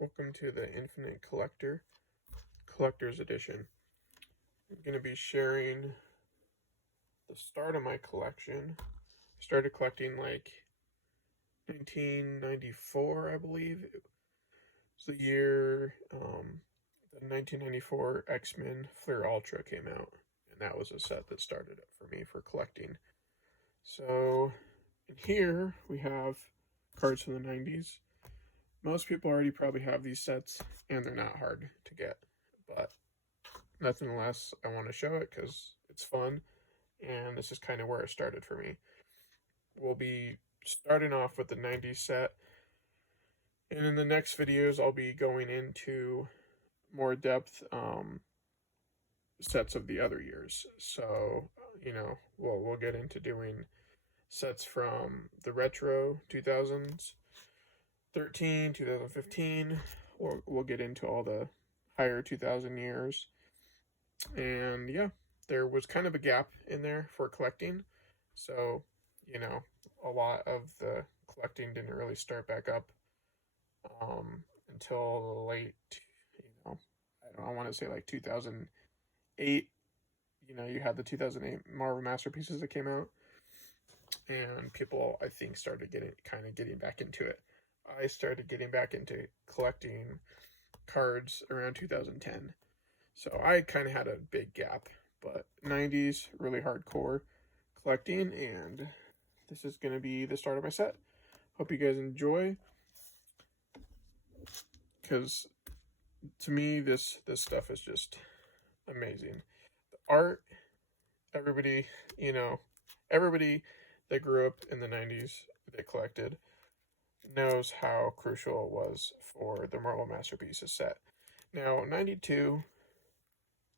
welcome to the Infinite Collector's Edition. I'm going to be sharing the start of my collection. I started collecting like 1994, I believe. It was the year the 1994 X-Men Fleer Ultra came out, and that was a set that started it for me for collecting. So in here we have cards from the 90s. Most people already probably have these sets, and they're not hard to get. But nonetheless, I want to show it because it's fun, and this is kind of where it started for me. We'll be starting off with the 90s set, and in the next videos, I'll be going into more depth sets of the other years. So, we'll get into doing sets from the retro 2000s, 2015. We'll get into all the higher 2000 years. And yeah, there was kind of a gap in there for collecting. So, a lot of the collecting didn't really start back up until the late, I want to say like 2008. You had the 2008 Marvel Masterpieces that came out. And people, I think, started getting back into it. I started getting back into collecting cards around 2010. So I kind of had a big gap, but 90s, really hardcore collecting, and this is going to be the start of my set. Hope you guys enjoy, because to me, this stuff is just amazing. The art, everybody that grew up in the 90s that collected knows how crucial it was for the Marvel Masterpieces set. Now, 92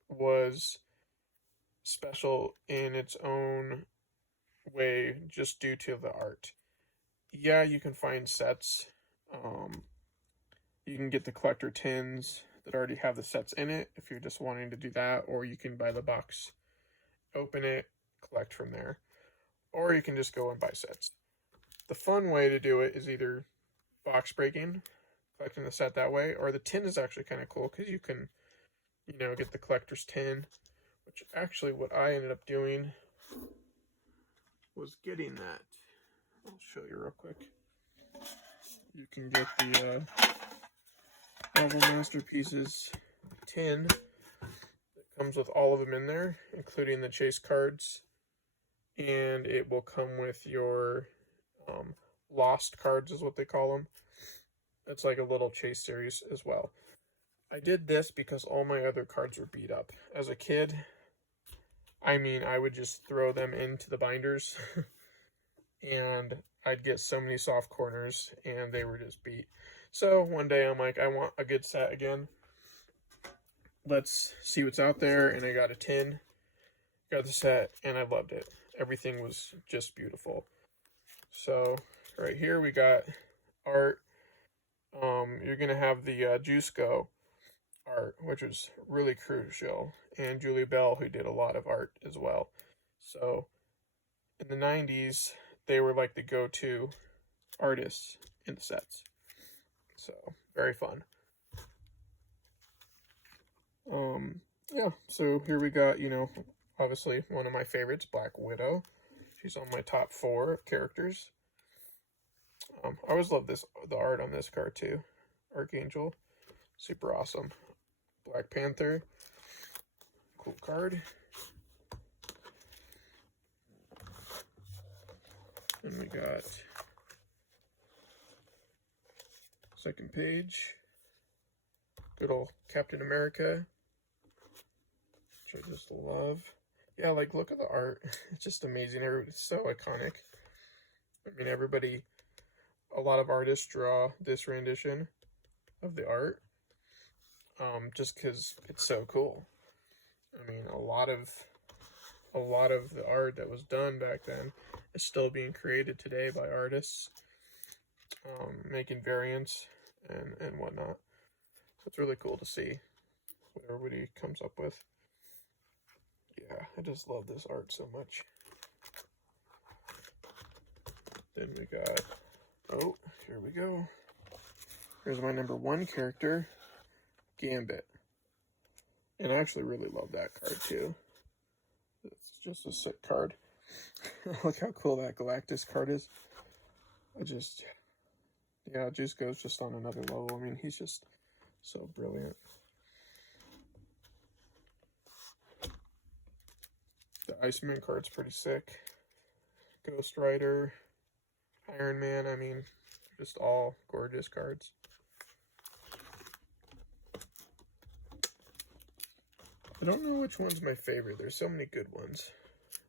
was special in its own way just due to the art. Yeah, you can find sets. You can get the collector tins that already have the sets in it if you're just wanting to do that, or you can buy the box, open it, collect from there. Or you can just go and buy sets. The fun way to do it is either box breaking, collecting the set that way, or the tin is actually kind of cool because you can, get the collector's tin, which actually what I ended up doing was getting that. I'll show you real quick. You can get the Marvel Masterpieces tin that comes with all of them in there, including the chase cards. And it will come with your lost cards is what they call them. It's like a little chase series as well. I did this because all my other cards were beat up. As a kid, I would just throw them into the binders and I'd get so many soft corners and they were just beat. So one day I'm like, I want a good set again. Let's see what's out there. And I got a tin, got the set, and I loved it. Everything was just beautiful. So right here we got art. You're gonna have the Jusko art, which was really crucial, and Julie Bell, who did a lot of art as well. So in the 90s, they were like the go-to artists in the sets. So very fun. Yeah, so here we got, obviously one of my favorites, Black Widow. She's on my top 4 characters. I always love the art on this card too. Archangel, super awesome. Black Panther, cool card. And we got second page, good old Captain America, which I just love. Yeah, look at the art. It's just amazing. It's so iconic. A lot of artists draw this rendition of the art just because it's so cool. A lot of the art that was done back then is still being created today by artists, making variants and whatnot. So it's really cool to see what everybody comes up with. Yeah, I just love this art so much. Then we got, here we go. Here's my number 1 character, Gambit. And I actually really love that card too. It's just a sick card. Look how cool that Galactus card is. Yeah, it just goes just on another level. I mean, he's just so brilliant. The Iceman card's pretty sick. Ghost Rider, Iron Man, I mean, just all gorgeous cards. I don't know which one's my favorite. There's so many good ones.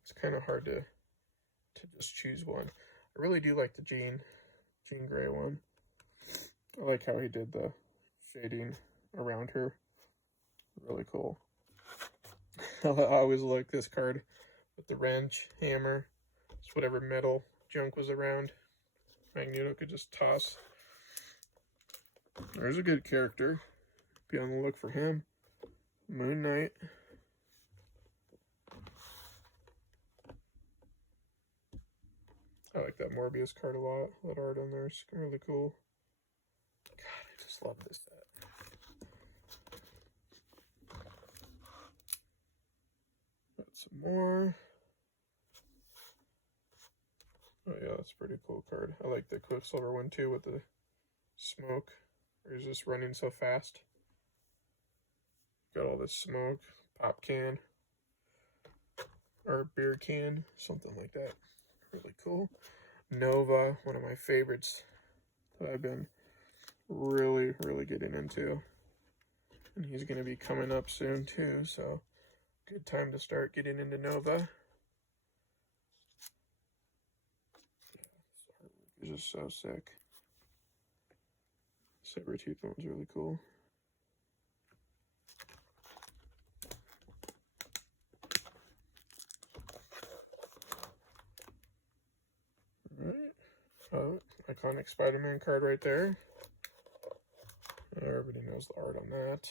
It's kind of hard to just choose one. I really do like the Jean Grey one. I like how he did the shading around her. Really cool. I always like this card with the wrench, hammer, just whatever metal junk was around. Magneto could just toss. There's a good character. Be on the look for him. Moon Knight. I like that Morbius card a lot. That art on there is really cool. God, I just love this set. Got some more. Oh yeah, that's a pretty cool card. I like the Quicksilver one too with the smoke. Or is just running so fast. Got all this smoke, pop can, or beer can, something like that. Really cool. Nova, one of my favorites that I've been really getting into. And he's going to be coming up soon too, so good time to start getting into Nova. Yeah, this artwork is just so sick. Sabretooth one's really cool. Oh, iconic Spider-Man card right there. Everybody knows the art on that.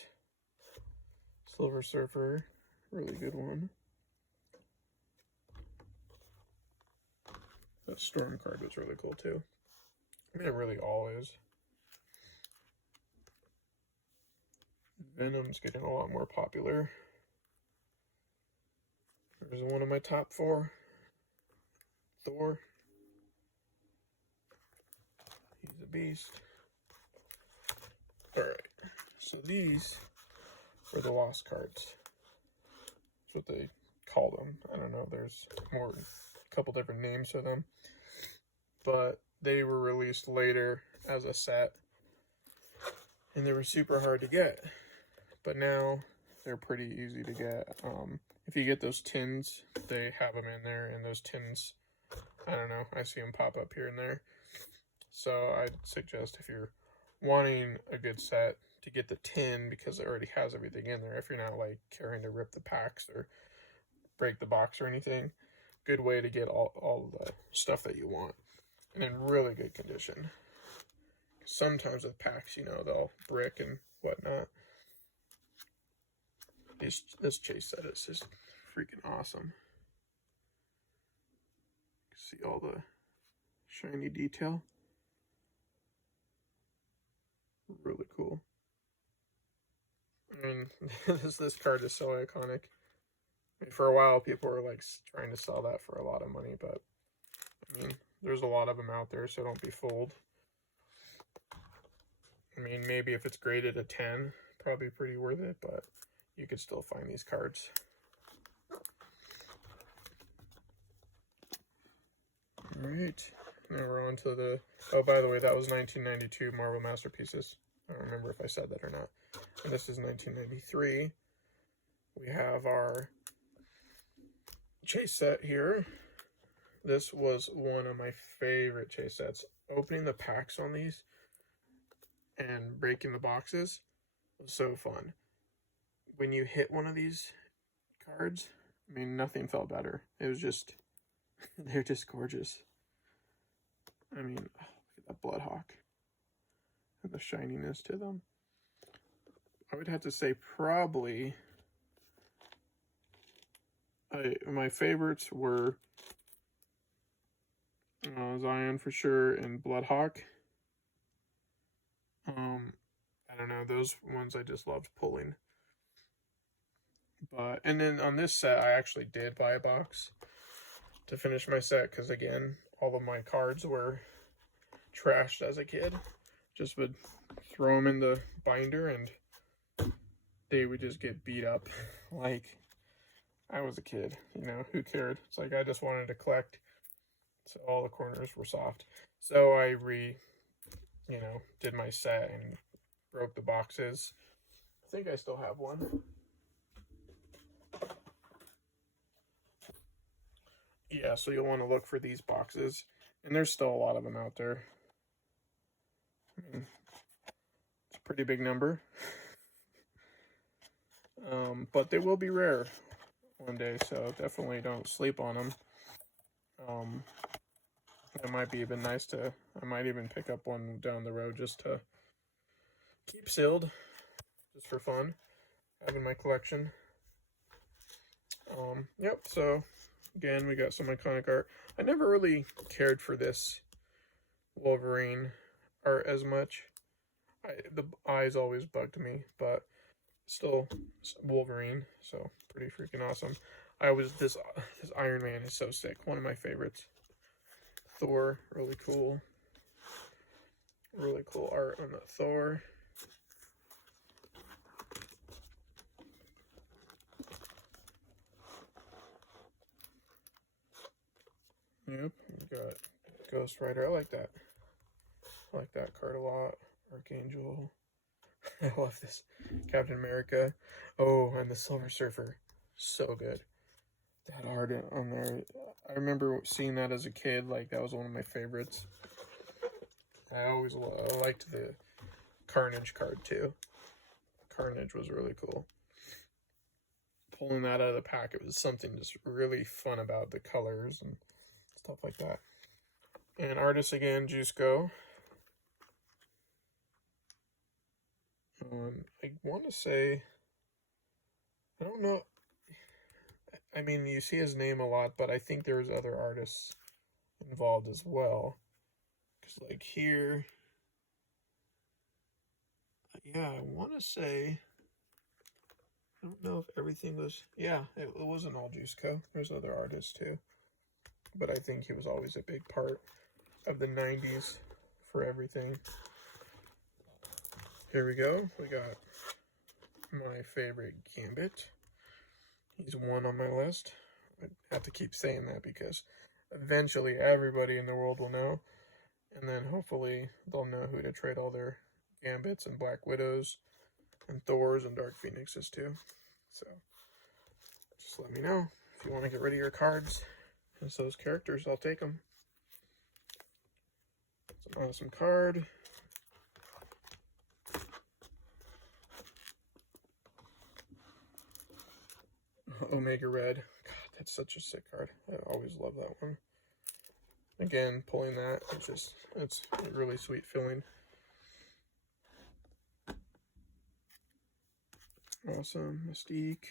Silver Surfer, really good one. That Storm card was really cool too. I mean, it really all is. Venom's getting a lot more popular. There's one of my top 4. Thor. He's a beast. Alright, so these are the Lost cards. That's what they call them. I don't know, there's a couple different names for them. But they were released later as a set. And they were super hard to get. But now they're pretty easy to get. If you get those tins, they have them in there. And those tins, I don't know, I see them pop up here and there. So I'd suggest if you're wanting a good set to get the tin because it already has everything in there. If you're not like caring to rip the packs or break the box or anything, good way to get all the stuff that you want and in really good condition. Sometimes with packs, you know, they'll brick and whatnot. This chase set is just freaking awesome. See all the shiny detail. Really cool. I mean, this card is so iconic. I mean, for a while, people were like trying to sell that for a lot of money, but I mean, there's a lot of them out there, so don't be fooled. I mean, maybe if it's graded a 10, probably pretty worth it, but you could still find these cards. Alright, now we're on to the... Oh, by the way, that was 1992 Marvel Masterpieces. I don't remember if I said that or not. And this is 1993. We have our chase set here. This was one of my favorite chase sets. Opening the packs on these and breaking the boxes was so fun. When you hit one of these cards, I mean, nothing felt better. It was just, they're just gorgeous. I mean, look at that Bloodhawk and the shininess to them. I would have to say probably my favorites were Zion for sure and Bloodhawk. I don't know, those ones I just loved pulling. But, and then on this set, I actually did buy a box to finish my set, because again, all of my cards were trashed as a kid. Just would throw them in the binder and they would just get beat up. Like, I was a kid, you know, who cared? It's like I just wanted to collect, so all the corners were soft. So I did my set and broke the boxes. I think I still have one. Yeah, so you'll want to look for these boxes, and there's still a lot of them out there. I mean, it's a pretty big number. But they will be rare one day, so definitely don't sleep on them. It might be even nice to, I might even pick up one down the road just to keep sealed, just for fun, having my collection. Yep, so again, we got some iconic art. I never really cared for this Wolverine art as much. The eyes always bugged me, but still Wolverine, so pretty freaking awesome. This Iron Man is so sick, one of my favorites. Thor, really cool art on that Thor. Yep, we got Ghost Rider. I like that card a lot. Archangel. I love this. Captain America. Oh, and the Silver Surfer. So good. That art on there. I remember seeing that as a kid. Like, that was one of my favorites. I always liked the Carnage card, too. Carnage was really cool. Pulling that out of the pack, it was something just really fun about the colors and stuff like that. And artist again, Jusko. I want to say, I don't know. I mean, you see his name a lot, but I think there's other artists involved as well. Because, like, here, yeah, I want to say, I don't know if everything was, yeah, it wasn't all Jusko. There's other artists, too. But I think he was always a big part of the 90s for everything. Here we go. We got my favorite Gambit. He's one on my list. I have to keep saying that because eventually everybody in the world will know. And then hopefully they'll know who to trade all their Gambits and Black Widows and Thors and Dark Phoenixes to. So just let me know if you want to get rid of your cards. As those characters, I'll take them. It's an awesome card. Omega Red. God, that's such a sick card. I always love that one. Again, pulling that, it's a really sweet feeling. Awesome. Mystique.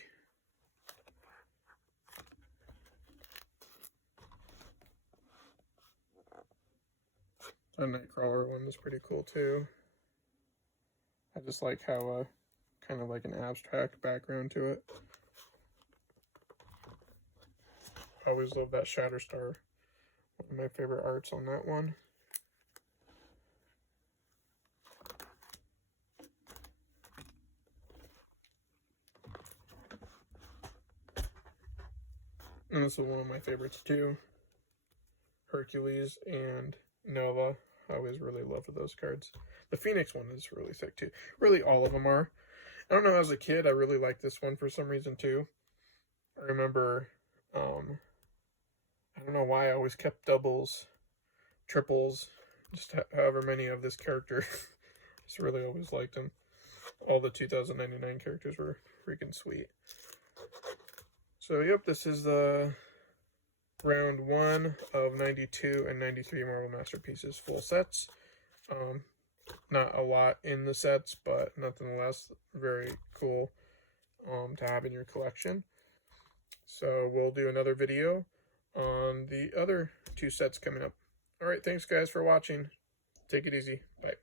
A Nightcrawler one is pretty cool too. I just like how kind of like an abstract background to it. I always love that Shatterstar. One of my favorite arts on that one. And this is one of my favorites too. Hercules and Nova. I always really loved those cards. The Phoenix one is really sick too. Really, all of them are. I don't know, as a kid, I really liked this one for some reason too. I remember, I don't know why I always kept doubles, triples, just however many of this character. Just really always liked him. All the 2099 characters were freaking sweet. So, yep, this is the round 1 of 92 and 93 Marvel Masterpieces full sets. Not a lot in the sets, but nonetheless, very cool to have in your collection. So we'll do another video on the other 2 sets coming up. Alright, thanks guys for watching. Take it easy. Bye.